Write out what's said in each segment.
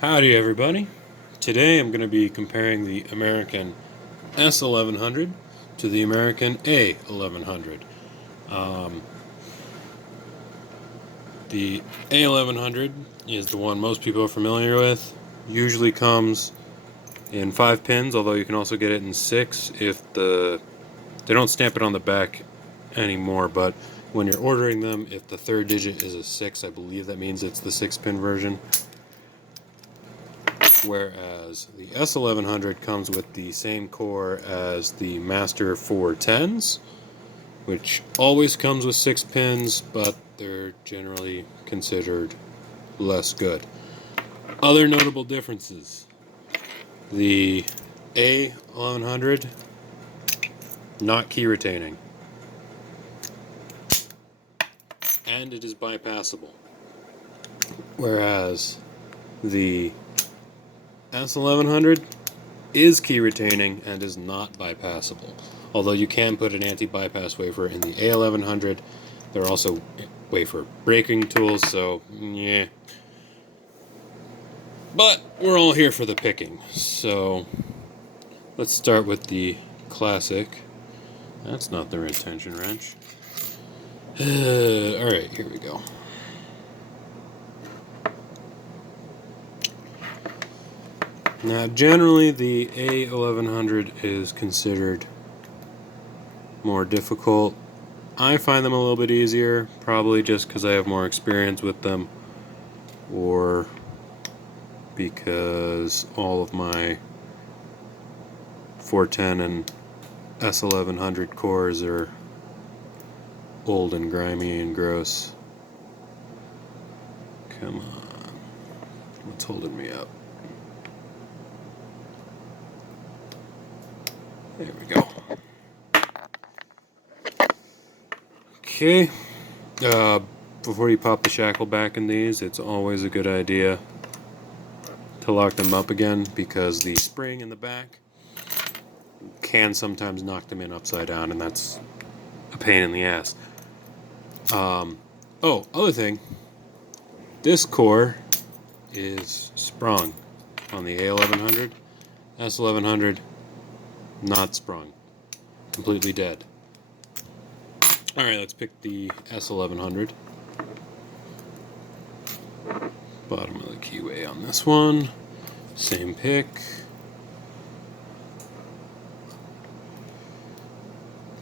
Howdy everybody. Today I'm going to be comparing the American S1100 to the American A1100. Um, the A1100 is the one most people are familiar with. Usually comes in 5 pins, although you can also get it in 6 if they don't stamp it on the back anymore, but when you're ordering them, if the third digit is a 6, I believe that means it's the 6-pin version. Whereas the S1100 comes with the same core as the Master 410s, which always comes with 6 pins, but they're generally considered less good. Other notable differences: the A1100, not key retaining, and it is bypassable, whereas the S1100 is key retaining and is not bypassable. Although you can put an anti-bypass wafer in the A1100, there are also wafer breaking tools, so yeah. But we're all here for the picking, so let's start with the classic. That's not the retention wrench. Alright, here we go. Now, generally, the A1100 is considered more difficult. I find them a little bit easier, probably just because I have more experience with them, or because all of my 410 and S1100 cores are old and grimy and gross. Come on. What's holding me up? There we go. Okay. Before you pop the shackle back in these, it's always a good idea to lock them up again, because the spring in the back can sometimes knock them in upside down, and that's a pain in the ass. Other thing, this core is sprung on the A1100. S1100, not sprung. Completely dead. Alright, let's pick the S1100. Bottom of the keyway on this one. Same pick.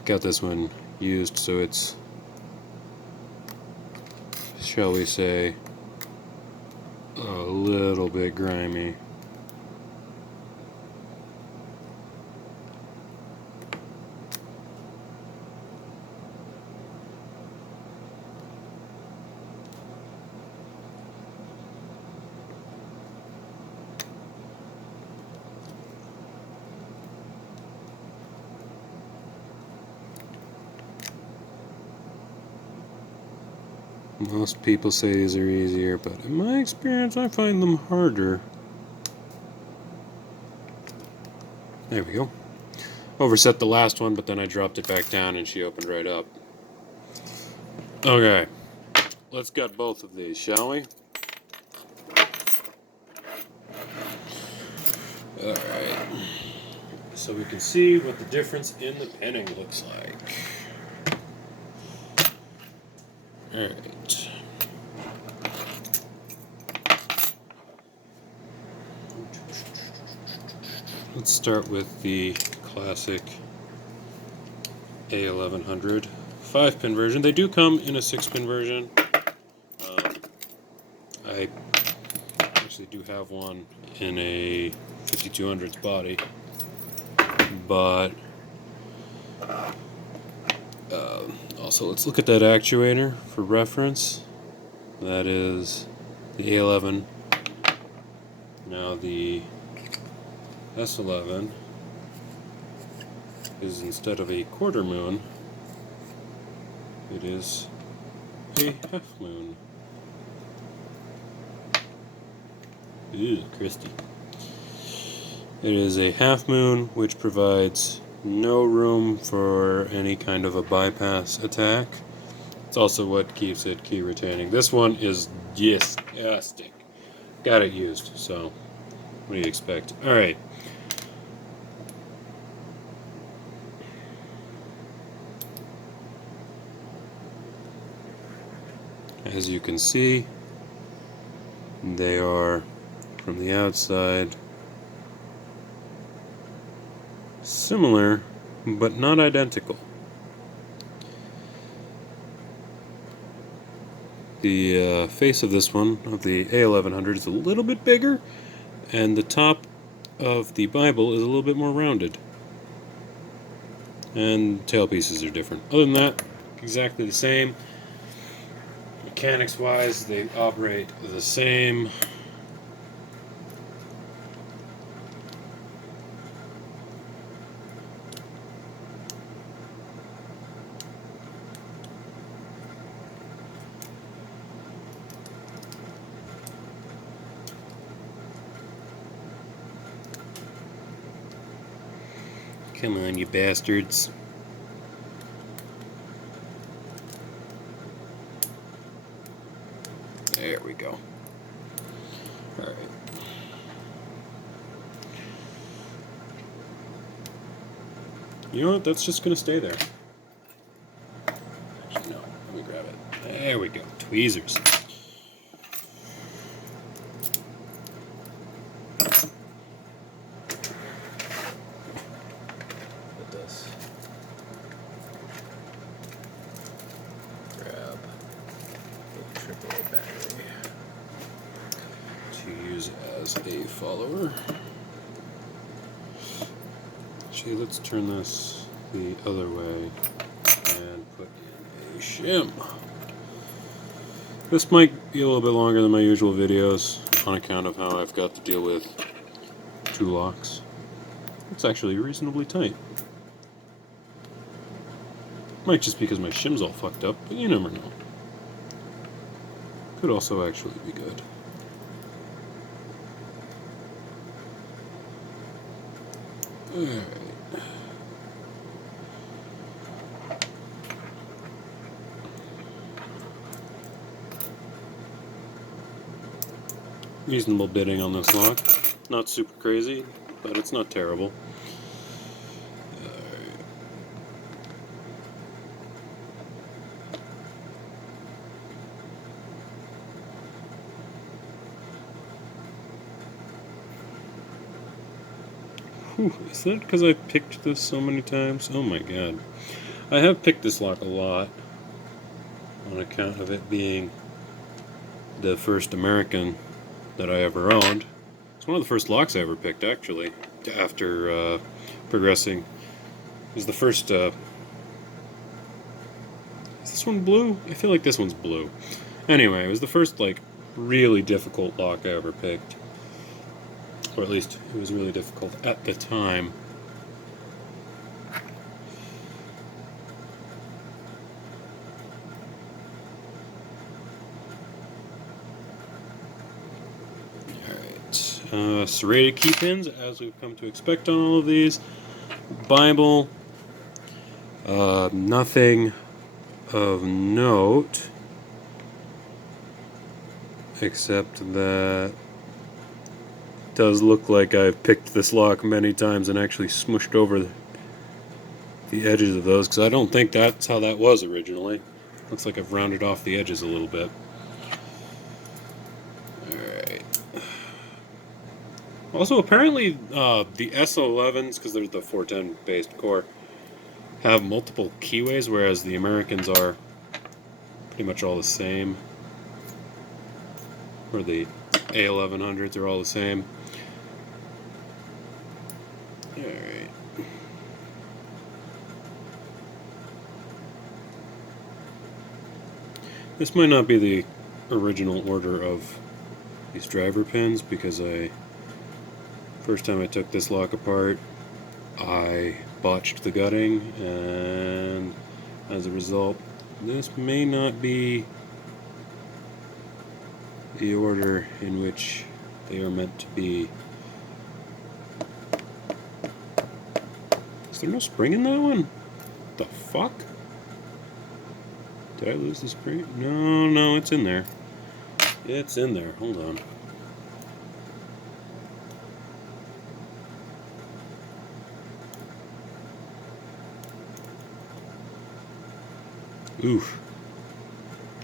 Got this one used, so it's, shall we say, a little bit grimy. Most people say these are easier, but in my experience, I find them harder. There we go. Overset the last one, but then I dropped it back down and she opened right up. Okay, let's gut both of these, shall we? Alright, so we can see what the difference in the pinning looks like. Alright. Let's start with the classic A1100 5-pin version. They do come in a 6-pin version. I actually do have one in a 5200's body, but also let's look at that actuator for reference. That is the A11. Now the S11 is, instead of a quarter moon, it is a half moon. Ew, Christy. It is a half moon, which provides no room for any kind of a bypass attack. It's also what keeps it key retaining. This one is disgusting. got it used, so what do you expect? Alright. As you can see, they are, from the outside, similar, but not identical. The face of this one, of the A1100, is a little bit bigger, and the top of the Bible is a little bit more rounded. And tailpieces are different. Other than that, exactly the same. Mechanics-wise, they operate the same. Come on, you bastards. There we go. Alright. You know what? That's just going to stay there. Actually, no. Let me grab it. There we go. Tweezers. Put this. Grab a AAA battery to use as a follower. Actually, let's turn this the other way and put in a shim. This might be a little bit longer than my usual videos on account of how I've got to deal with two locks. It's actually reasonably tight. Might just because my shim's all fucked up, but you never know. Could also actually be good. Alright. Reasonable bidding on this lock. Not super crazy, but it's not terrible. Whew, is that because I picked this so many times? Oh my god. I have picked this lock a lot on account of it being the first American that I ever owned. It's one of the first locks I ever picked, actually, after progressing. It was the first, is this one blue? I feel like this one's blue. Anyway, it was the first, like, really difficult lock I ever picked. Or at least, it was really difficult at the time. Serrated key pins, as we've come to expect on all of these. Bible, nothing of note, except that it does look like I've picked this lock many times and actually smushed over the edges of those, because I don't think that's how that was originally. Looks like I've rounded off the edges a little bit. Also, apparently, the S11s, because they're the 410 based core, have multiple keyways, whereas the Americans are pretty much all the same. Or the A1100s are all the same. Alright. This might not be the original order of these driver pins, because first time I took this lock apart, I botched the gutting, and as a result, this may not be the order in which they are meant to be. Is there no spring in that one? The fuck? Did I lose the spring? No, it's in there. It's in there. Hold on. Oof.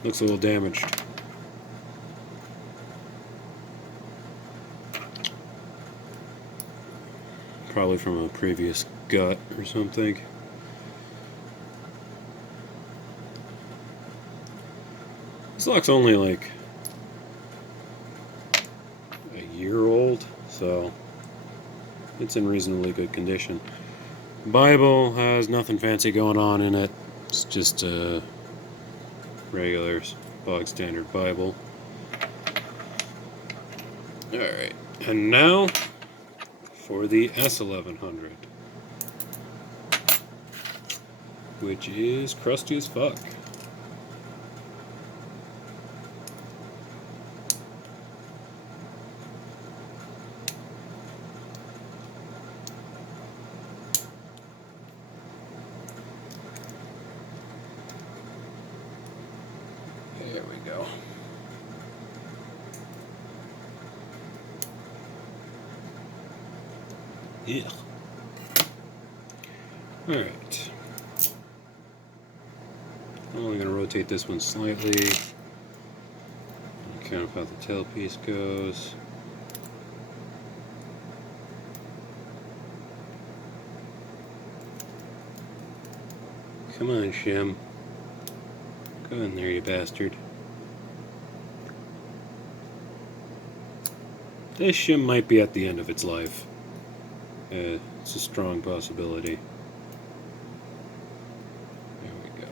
Looks a little damaged. Probably from a previous gut or something. This lock's only like a year old, so it's in reasonably good condition. Bible has nothing fancy going on in it. It's just a regular bog standard Bible. Alright, and now for the S1100, which is crusty as fuck. There we go. Yeah. Alright. I'm only going to rotate this one slightly. Count how the tailpiece goes. Come on, Shim. Go in there, you bastard. This shim might be at the end of its life. It's a strong possibility. There we go.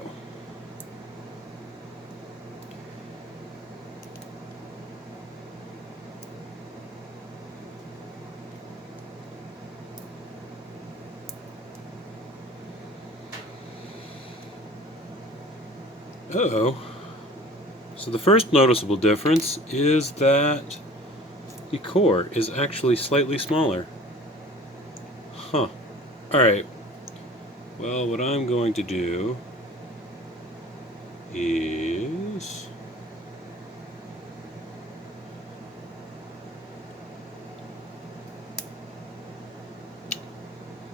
Uh-oh. So the first noticeable difference is that the core is actually slightly smaller. Huh. Alright. Well, what I'm going to do is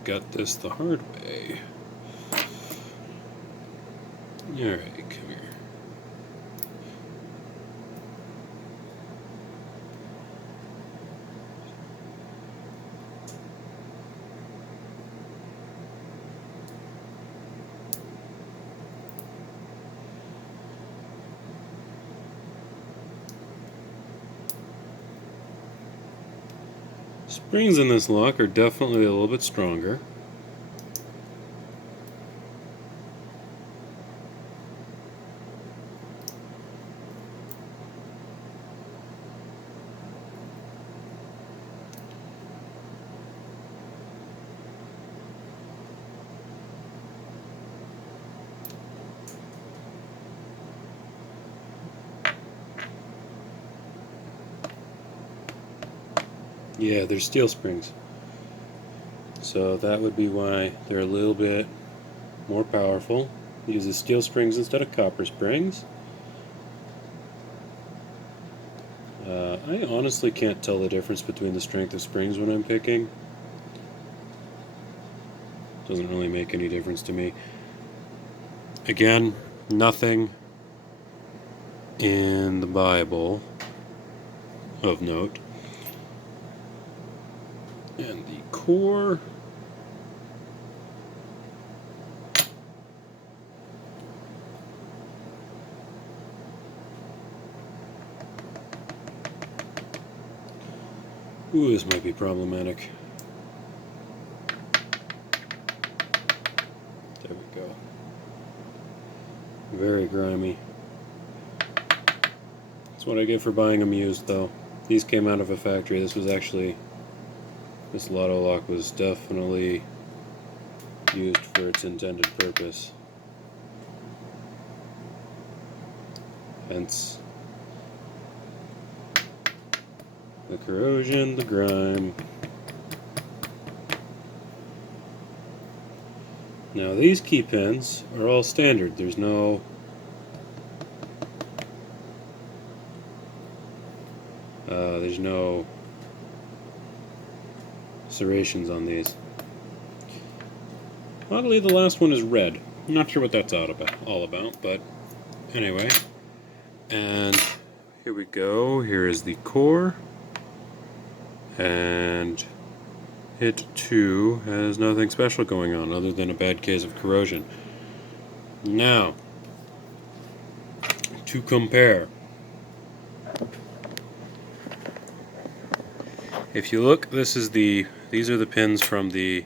got this the hard way. Alright, come here. Springs in this lock are definitely a little bit stronger. Yeah, they're steel springs. So that would be why they're a little bit more powerful. It uses steel springs instead of copper springs. I honestly can't tell the difference between the strength of springs when I'm picking. Doesn't really make any difference to me. Again, nothing in the Bible of note. And the core, ooh, this might be problematic. There we go. Very grimy. That's what I get for buying them used, though. These came out of a factory. This lotto lock was definitely used for its intended purpose. Hence the corrosion, the grime. Now these key pins are all standard. There's no serrations on these. Oddly, the last one is red. Not sure what that's all about, but anyway. And here we go. Here is the core. And it too has nothing special going on other than a bad case of corrosion. Now, to compare. If you look, these are the pins from the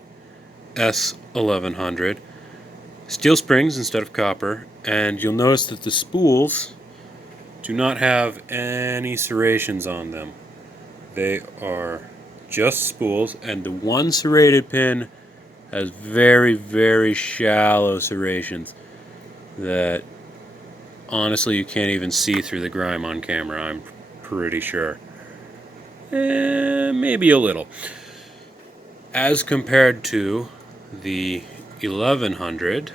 S1100. Steel springs instead of copper, and you'll notice that the spools do not have any serrations on them. They are just spools, and the one serrated pin has very, very shallow serrations that honestly you can't even see through the grime on camera, I'm pretty sure. Maybe a little. As compared to the 1100,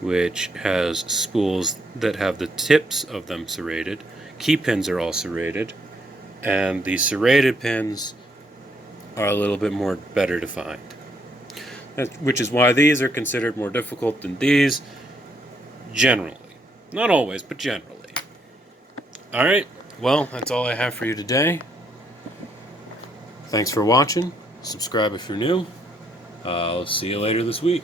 which has spools that have the tips of them serrated. Key pins are all serrated, and the serrated pins are a little bit better defined. Which is why these are considered more difficult than these, generally. Not always, but generally. Alright, well, that's all I have for you today. Thanks for watching. Subscribe if you're new. I'll see you later this week.